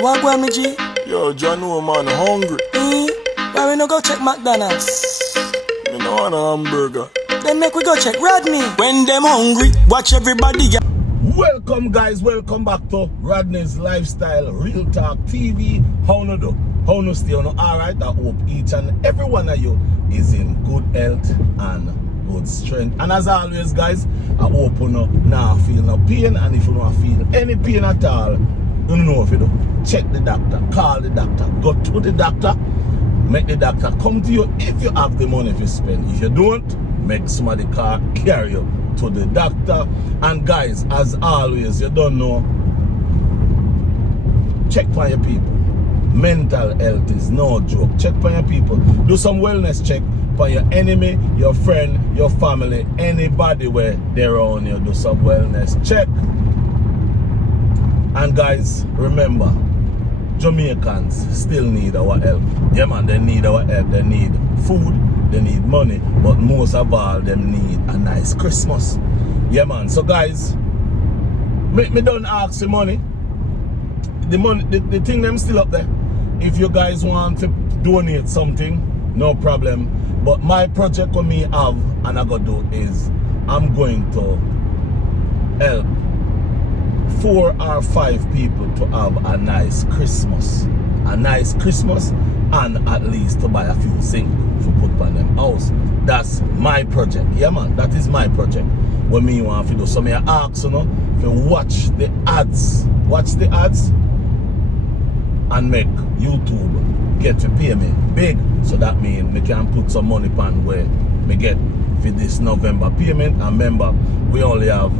What go me G? Yo, John, no man, hungry. Why we no go check McDonald's? Me no want a hamburger. Then make we go check Rodney. When them hungry, watch everybody. Welcome guys, welcome back to Rodney's Lifestyle Real Talk TV. How no do? How no stay on? Alright, I hope each and every one of you is in good health and good strength. And as always guys, I hope you not feel no pain, and if you don't feel any pain at all, you don't know if you do. Check the doctor, call the doctor, go to the doctor, make the doctor come to you if you have the money to spend. If you don't, make somebody carry you to the doctor. And guys, as always, you don't know, check for your people. Mental health is no joke. Check for your people. Do some wellness check for your enemy, your friend, your family, anybody where they're on you. Do some wellness check. And guys, remember, Jamaicans still need our help. Yeah man, they need our help. They need food, they need money, but most of all, them need a nice Christmas. Yeah man, so guys, me don't ask the money. The money, the thing them still up there. If you guys want to donate something, no problem. But my project with me have, and I gotta do is, I'm going to help 4 or 5 people to have a nice Christmas. A nice Christmas, and at least to buy a few things to put on them house. That's my project. Yeah man, that is my project. What me want to do. So me ask you know, if you watch the ads, and make YouTube get to pay me big. So that means me can put some money on where me get for this November payment. And remember, we only have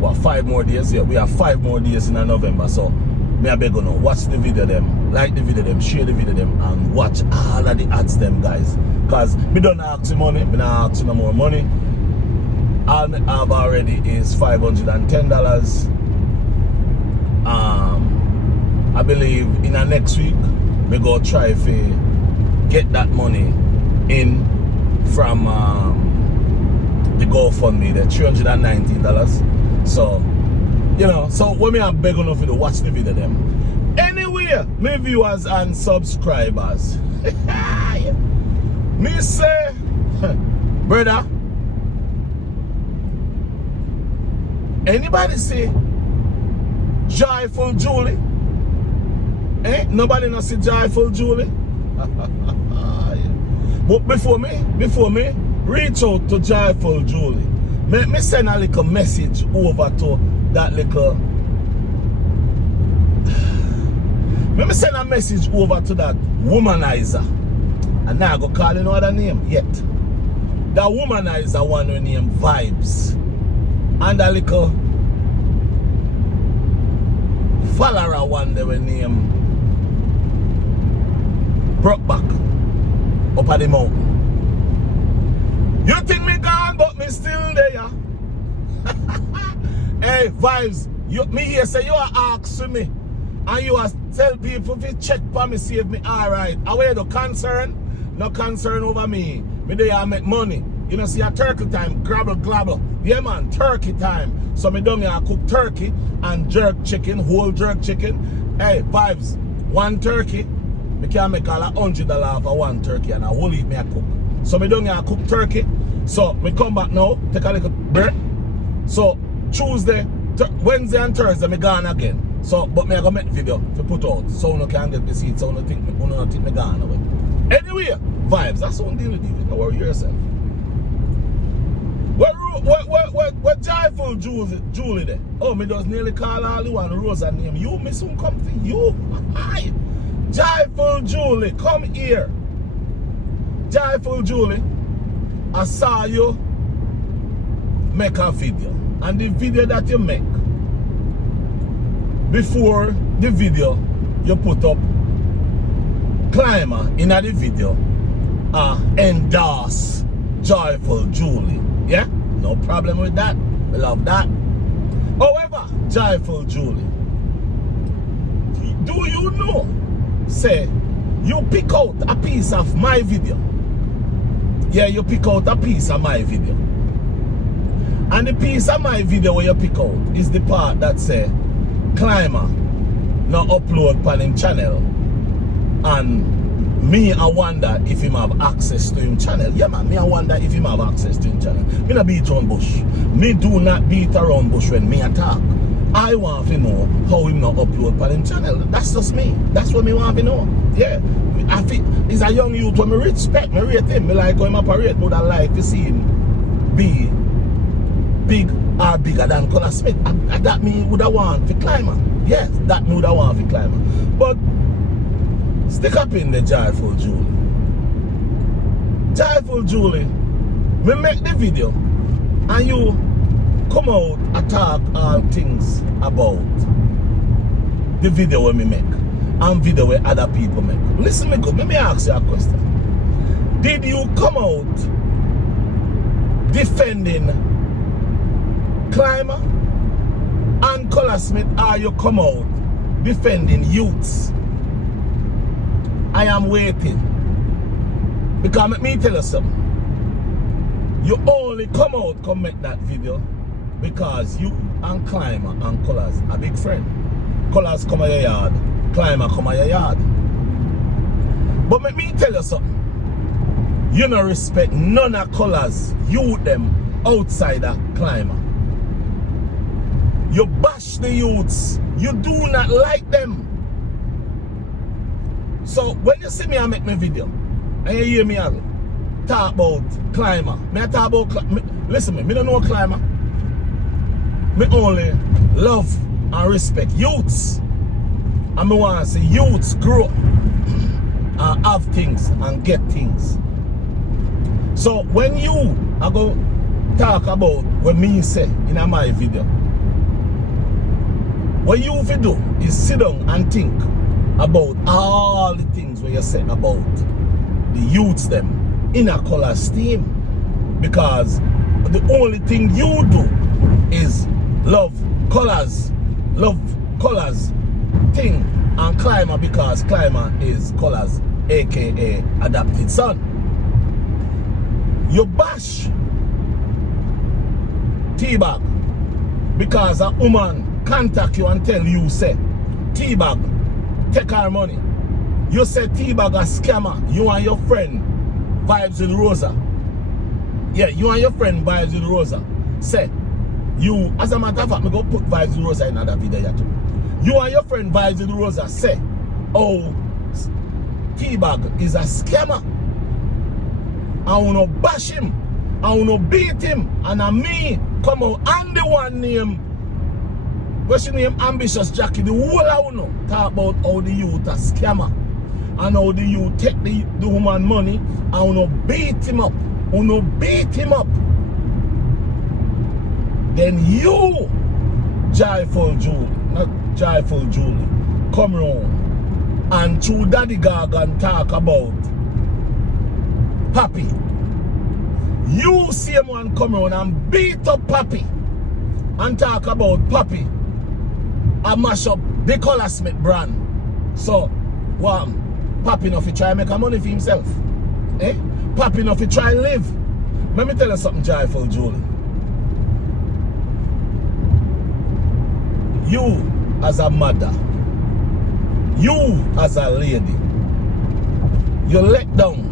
what, 5 more days? Yeah, we have 5 more days in November. So me I beg you know, watch the video them, like the video them, share the video them, and watch all of the ads them guys. Cause me don't ask you money, me not ask you no more money. All me have already is $510. I believe in the next week we go try to get that money in from the GoFundMe, the $319. So you know, so when me I'm begging enough to watch the video them. Anyway, my viewers and subscribers, me say, brother, anybody say Joyful Julie? Eh? Nobody not see Joyful Julie? But before me reach out to Joyful Julie, me send a little message over to that little. Let me send a message over to that womanizer. And now I go call no other name yet. That womanizer one we name Vibes. And that little follower one they will name Brokeback up at the mountain. You think me gone, but me still there. Hey, Vibes, me here say you are asking me, and you are tell people if you check for me, see if me alright. Away no concern over me. Me there make money. You know, see a turkey time, grabble. Yeah man, turkey time. So me down here cook turkey and jerk chicken, whole jerk chicken. Hey, Vibes, one turkey, me can make all $100 for one turkey, and I whole eat me a cook. So me down here cook turkey. So me come back now, take a little break. So Tuesday, Wednesday and Thursday me gone again. So but me I go make video to put out so no can get the seat, so no think me gone away. Anyway, Vibes, that's what deal with you. Don't worry yourself. What Joyful Julie there? Oh, me just nearly call all the one Rosa name. You me soon come to you. Hi. Joyful Julie, come here. Joyful Julie, I saw you make a video. And the video that you make, before the video you put up Climber in the video endorse Joyful Julie. Yeah, no problem with that. We love that. However, Joyful Julie, do you know, say you pick out a piece of my video. Yeah, you pick out a piece of my video. And the piece of my video where you pick out is the part that say Climber not upload on him channel, and me I wonder if him have access to him channel. Yeah man, me I wonder if him have access to him channel. Me not beat around bush. Me do not beat around bush when me attack. I want to know how him not upload on him channel. That's just me. That's what me want to know. Yeah. I think he's a young youth when me respect, me rate him. Me like how him operate, but I like to see him be big or bigger than Colaz Smith. And that me would have want to climber. Yes, that me would have want to climber. But stick up in the Joyful Julie. Joyful Julie, me make the video and you come out and talk all things about the video when me make and video where other people make. Listen me good, let me ask you a question. Did you come out defending Climber and Colaz Smith, or you come out defending youths? I am waiting. Because let me tell you something. You only come out come make that video because you and Climber and Colaz are big friend. Colaz come at your yard, Climber come at your yard. But let me tell you something. You don't respect none of Colaz, you them outside of Climber. You bash the youths. You do not like them. So when you see me I make my video and you hear me talk about Climber, me I talk about listen me don't know Climber. Me only love and respect youths. And me want to see youths grow and have things and get things. So when you are going to talk about what me say in my video, what you have to do is sit down and think about all the things where you said about the youths them in a Colaz team. Because the only thing you do is love Colaz thing and Climber because Climber is Colaz aka adopted son. You bash Tea Bag because a woman contact you and tell you say Tea Bag take her money. You say Tea Bag a scammer. You and your friend Vibes with Rosa. Yeah, you and your friend Vibes with Rosa. Say you, as a matter of fact, me go put Vibes with Rosa in another video yet. You and your friend Vibes with Rosa say, oh, Tea Bag is a scammer. I wanna bash him. I wanna beat him. And me come out and the one name, what's your name? Ambitious Jackie. The whole I wanna talk about how the youth a scammer. And how the youth take the woman money and wanna beat him up. Wanna beat him up. Then you, Joyful Julie, not Joyful Julie, come round and through Daddy Gargan talk about Pappy. You see him one come around and beat up Pappy and talk about Pappy and mash up the Colaz Smith brand. So, what? Pappy enough to try make a money for himself. Eh? Pappy enough to try live. Let me tell you something, Joyful Julie. You as a mother, you as a lady, you let down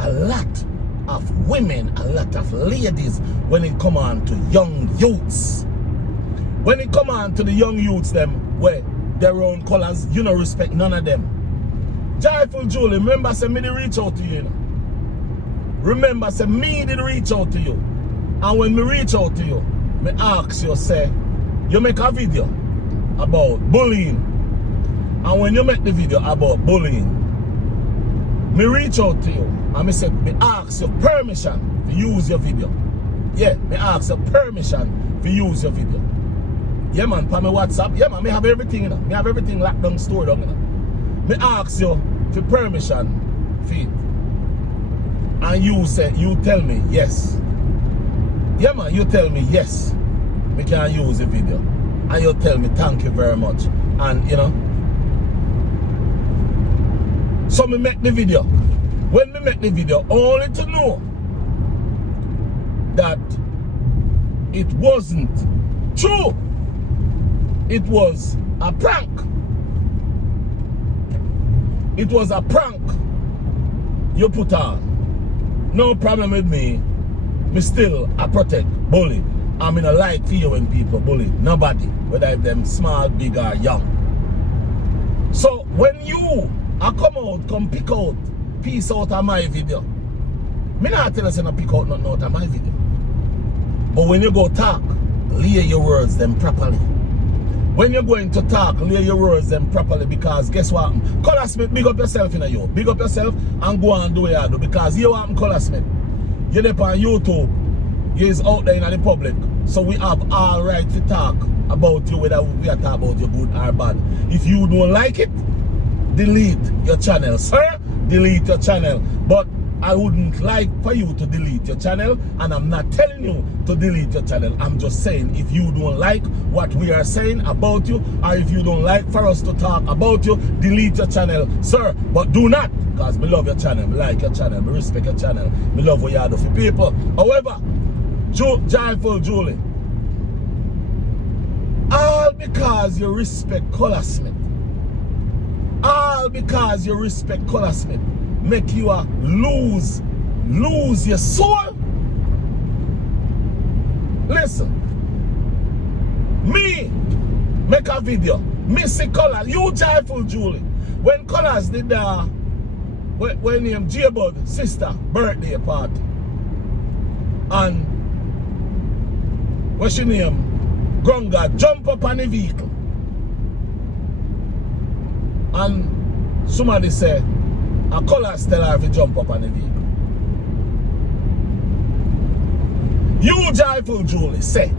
a lot of women, a lot of ladies when it come on to young youths. When it come on to the young youths them where their own colors, you don't respect none of them. Joyful Julie, remember say me did reach out to you, you know? Remember say me did reach out to you. And when me reach out to you, me ask you say, you make a video about bullying. And when you make the video about bullying, me reach out to you and me say, me ask your permission to use your video. Yeah, me ask your permission to use your video. Yeah man, for my WhatsApp, yeah man, me have everything, you know. Me have everything locked down, stored down, you know. Me ask you for permission for it. And you say, you tell me yes. Yeah man, you tell me yes. Me can use the video. And you tell me thank you very much. And you know. So me make the video. When me make the video, only to know that it wasn't true. It was a prank. It was a prank you put on. No problem with me. Me still I protect bully. I'm in a like for you when people bully. Nobody, whether them small, big or young. So when you come pick out piece out of my video, me not tell us to pick out nothing out of my video. But when you go talk, lay your words them properly. When you're going to talk, lay your words them properly, because guess what? Colaz Smith, big up yourself in you. Big up yourself and go and do what you do, because you want Colaz Smith. You're there on YouTube. You're out there in the public. So we have all right to talk about you, whether we are talking about you good or bad. If you don't like it, delete your channel. Sir, delete your channel. But I wouldn't like for you to delete your channel, and I'm not telling you to delete your channel. I'm just saying, if you don't like what we are saying about you, or if you don't like for us to talk about you, delete your channel, sir. But do not, because me love your channel, me like your channel, me respect your channel, me love what you do for people. However, Joyful Julie, all because you respect Colaz Smith, all because you respect Colaz Smith, make you lose your soul. Listen, me make a video, me see Colaz, you Joyful Julie, when Colaz did when named J-Bud sister birthday party, and what's your name? Grunga jump up on the vehicle, and somebody say a Colaz tell her to jump up on the vehicle. You Joyful Julie say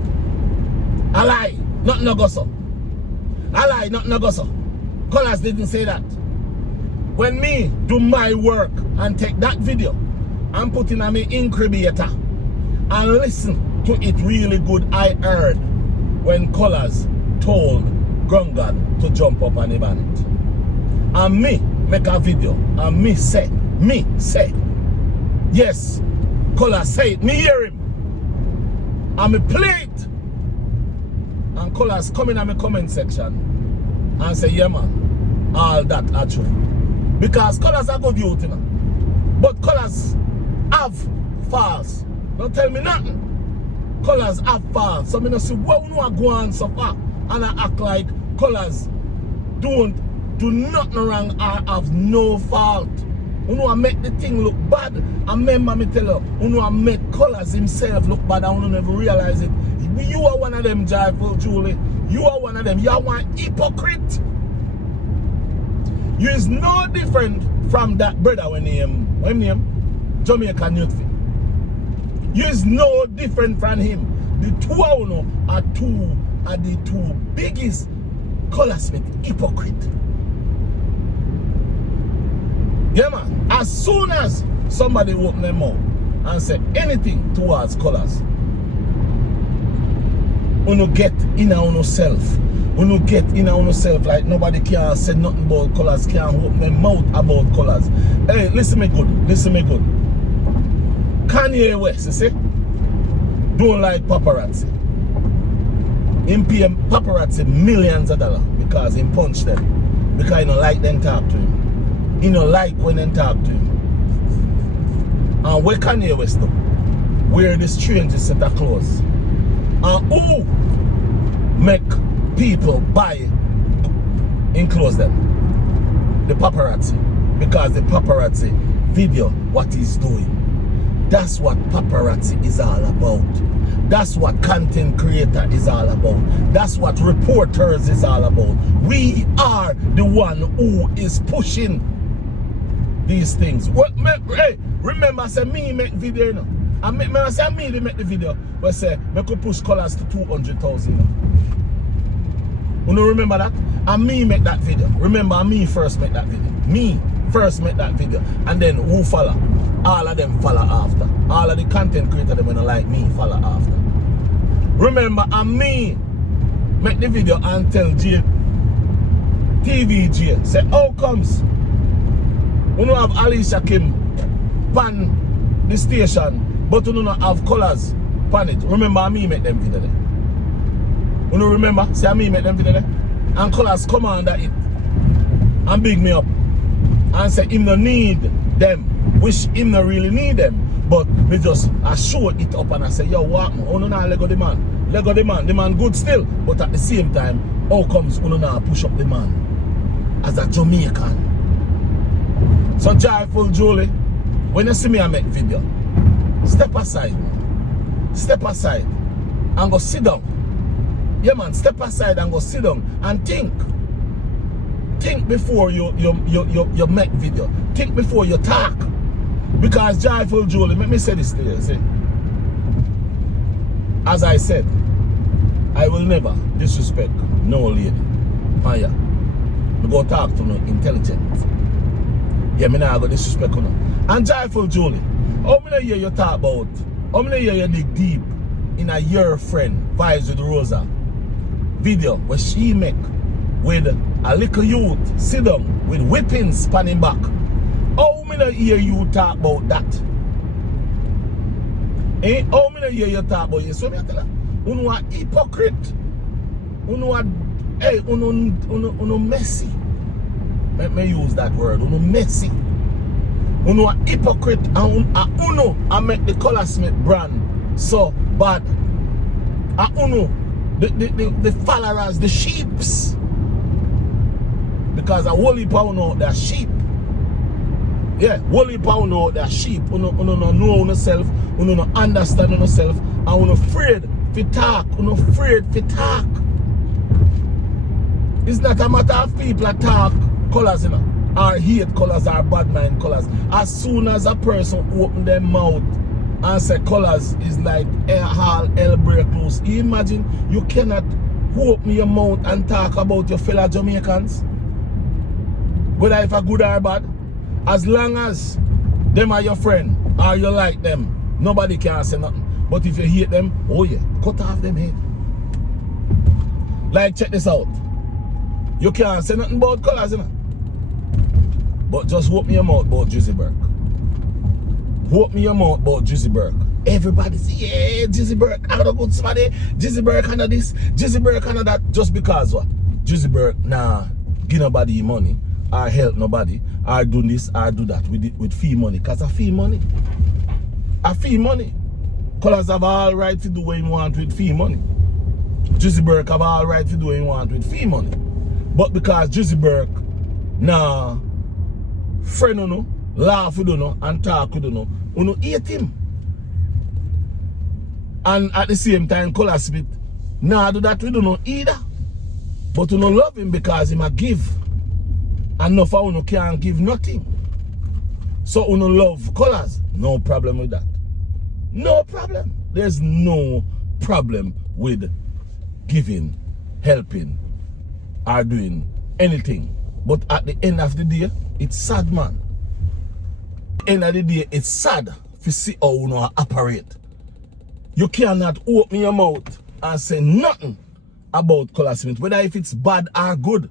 a lie, nothing no go so. A lie, nothing no go so. Colaz didn't say that. When me do my work and take that video and put in a me incubator and listen to it really good, I heard when Colaz told Grunga to jump up on the bonnet. And me make a video and me say, yes, Colaz say it, me hear him. And me play it. And Colaz come in my comment section and say, yeah man, all that are true. Because Colaz are good youth, you know. But Colaz have faults. Don't tell me nothing. Colaz have faults. So I don't see what we know go on so far. And I act like Colaz don't do nothing wrong or have no fault. You know I make the thing look bad. I remember me tell you, you know I make Colaz himself look bad and you never realize it. You are one of them, Joyful Julie. You are one of them. You are one hypocrite. You is no different from that brother when name Jamaican YouTube. You is no different from him. The two are the two biggest Colaz Smith hypocrite. Yeah man, as soon as somebody open their mouth and say anything towards Colaz, you get in on yourself. You get in on yourself like nobody can say nothing about Colaz, can't open their mouth about Colaz. Hey, listen me good, listen me good. Kanye West, you see, don't like paparazzi. Him pay paparazzi millions of dollars because he punched them. Because he don't like them talk to him. He don't like when they talk to him. And where Kanye West do? Wear the strangest set of clothes. And who make people buy and close them? The paparazzi. Because the paparazzi video what he's doing. That's what paparazzi is all about. That's what content creator is all about. That's what reporters is all about. We are the one who is pushing these things. Hey, remember I said me make video, you know. I say me they make the video, but say me could push Colaz to 200,000. You know, remember that? And me make that video. Remember me first make that video. Me first make that video. And then who follow? All of them follow after. All of the content creators them when like me follow after. Remember, and me make the video and tell TVJ, say how comes you don't have Alicia Kim pan the station, but you don't have Colaz pan it. Remember me make them video there. You know remember? Say me make them video there. And Colaz come under it and big me up and say him no need them, which him no really need them. But me just I show it up and I say, yo, what? Oh no, nah, Lego the man. Lego the man good still. But at the same time, how comes you now push up the man as a Jamaican? So Joyful Julie, when you see me I make video, step aside, man. Step aside and go sit down. Yeah, man, step aside and go sit down and think. Think before you make video. Think before you talk. Because Joyful Julie, let me say this to you, see. As I said, I will never disrespect no lady. Maya. Me go talk to no intelligent. Yeah, me nah go disrespect no. And Joyful Julie, how many hear you talk about? How many hear you dig deep in a your friend Vibes with Rosa video where she make with a little youth sit down with whippings spanning back? How many hear you talk about that? Eh? How many hear you talk about you? So me tell you, you are hypocrite. You are uno messy. Let me use that word. Uno messy. You are hypocrite and uno I make the Colaz brand so bad. And uno the followers, the sheeps. Because a whole heap of uno they're sheep. Yeah, whole heap of uno they're sheep. Uno know yourself, uno no understand yourself, and uno afraid to talk, uno afraid to talk. It's not a matter of people that talk Colaz, you know, or hate Colaz or bad mind Colaz. As soon as a person open their mouth and say Colaz is like all hell break loose, you imagine you cannot open your mouth and talk about your fellow Jamaicans, whether if a good or bad. As long as them are your friend or you like them, nobody can say nothing. But if you hate them, oh yeah, cut off them head. Like, check this out. You can't say nothing about Colaz, you know. But just open your mouth about Jizzy Burke. Open your mouth about Jizzy Burke. Everybody say, yeah, Jizzy Burke, I don't good somebody. Jizzy Burke and this, Jizzy Burke and that. Just because what? Jizzy Burke, nah, give nobody money, or help nobody, or do this, or do that with fee money. Because I fee money. I fee money. Colaz have all right to do what you want with fee money. Jizzy Burke have all right to do what you want with fee money. But because Jizzy Burke, nah, friend uno, laugh with uno, and talk with uno hate him. And at the same time, Colaz Smith, nah do that with uno either. But uno love him because him a give. And no for uno can't give nothing. So uno love Colaz. No problem with that. No problem. There's no problem with giving, helping, or doing anything. But at the end of the day, it's sad, man. At the end of the day, it's sad to see how you operate. You cannot open your mouth and say nothing about Colaz Smith, whether if it's bad or good.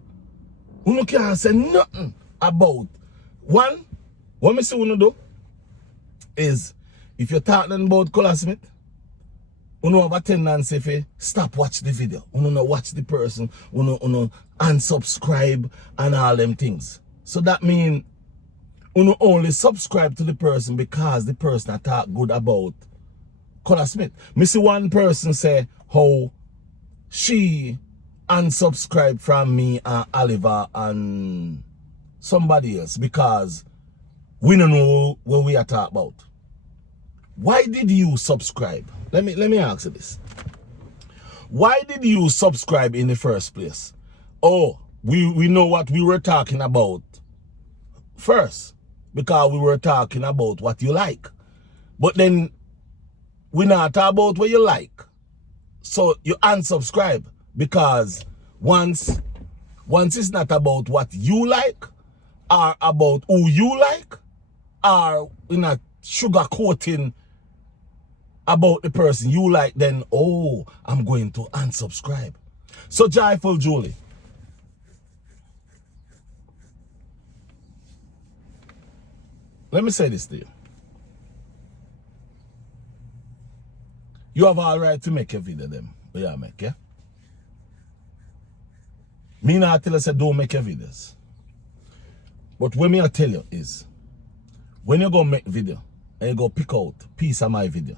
You can't say nothing about. One, what me say you do is, if you're talking about Colaz Smith, you have a tendency to stop watch the video. You don't watch the person, you unsubscribe and all them things. So that means you only subscribe to the person because the person talk good about Colaz Smith. Me see one person say how she unsubscribed from me and Oliver and somebody else because we don't know what we are talking about. Why did you subscribe? Let me ask you this. Why did you subscribe in the first place? Oh, we know what we were talking about first because we were talking about what you like. But then we not talk about what you like. So you unsubscribe because once it's not about what you like or about who you like or in a sugarcoating about the person you like, then oh, I'm going to unsubscribe. So Joyful Julie, let me say this to you. You have all right to make a video them. Yeah, make, yeah? Me not tell you say don't make your videos. But what me I tell you is, when you go make video, and you go pick out a piece of my video,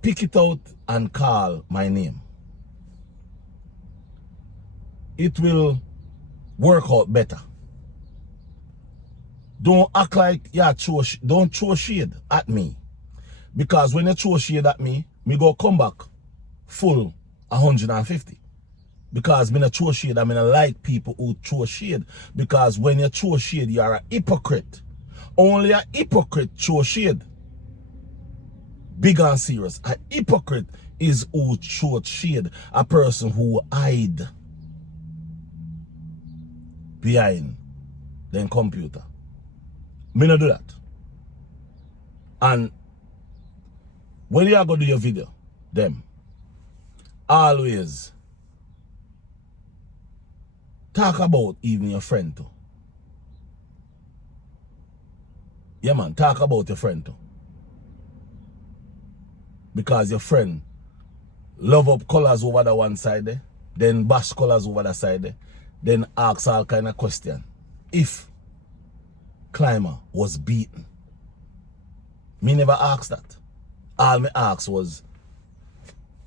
pick it out and call my name. It will work out better. Don't act like don't throw shade at me. Because when you throw shade at me, me go come back full 150. Because me not throw shade, I mean I like people who throw shade. Because when you throw shade, you are a hypocrite. Only a hypocrite throw shade. Big and serious. A hypocrite is who throws shade. A person who hide behind the computer. Me not do that. And when you are going to do your video, them, always talk about even your friend too. Yeah man, talk about your friend too. Because your friend love up Colaz over the one side there, then bash Colaz over the side there, then ask all kind of question. If Climber was beaten, me never asked that. All me asked was,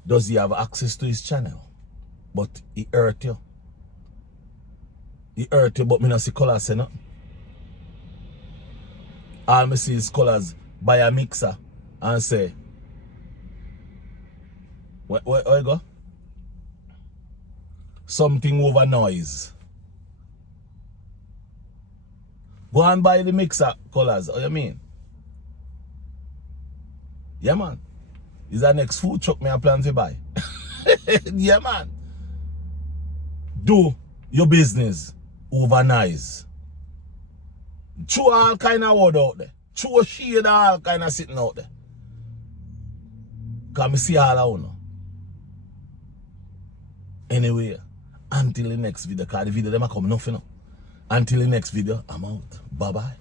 does he have access to his channel? But he hurt you. He hurt you, but me not see Colaz say nothing. All me see is Colaz buy a mixer and say, where you go? Something over noise. Go and buy the mixer, Colaz. What you mean? Yeah, man. Is that next food truck me a plan to buy? Yeah, man. Do your business over noise. Throw all kind of word out there. Throw shade all kind of sitting out there. Because I see all of you. Anyway, until the next video, because the video them a come enough, you know. Until the next video, I'm out. Bye-bye.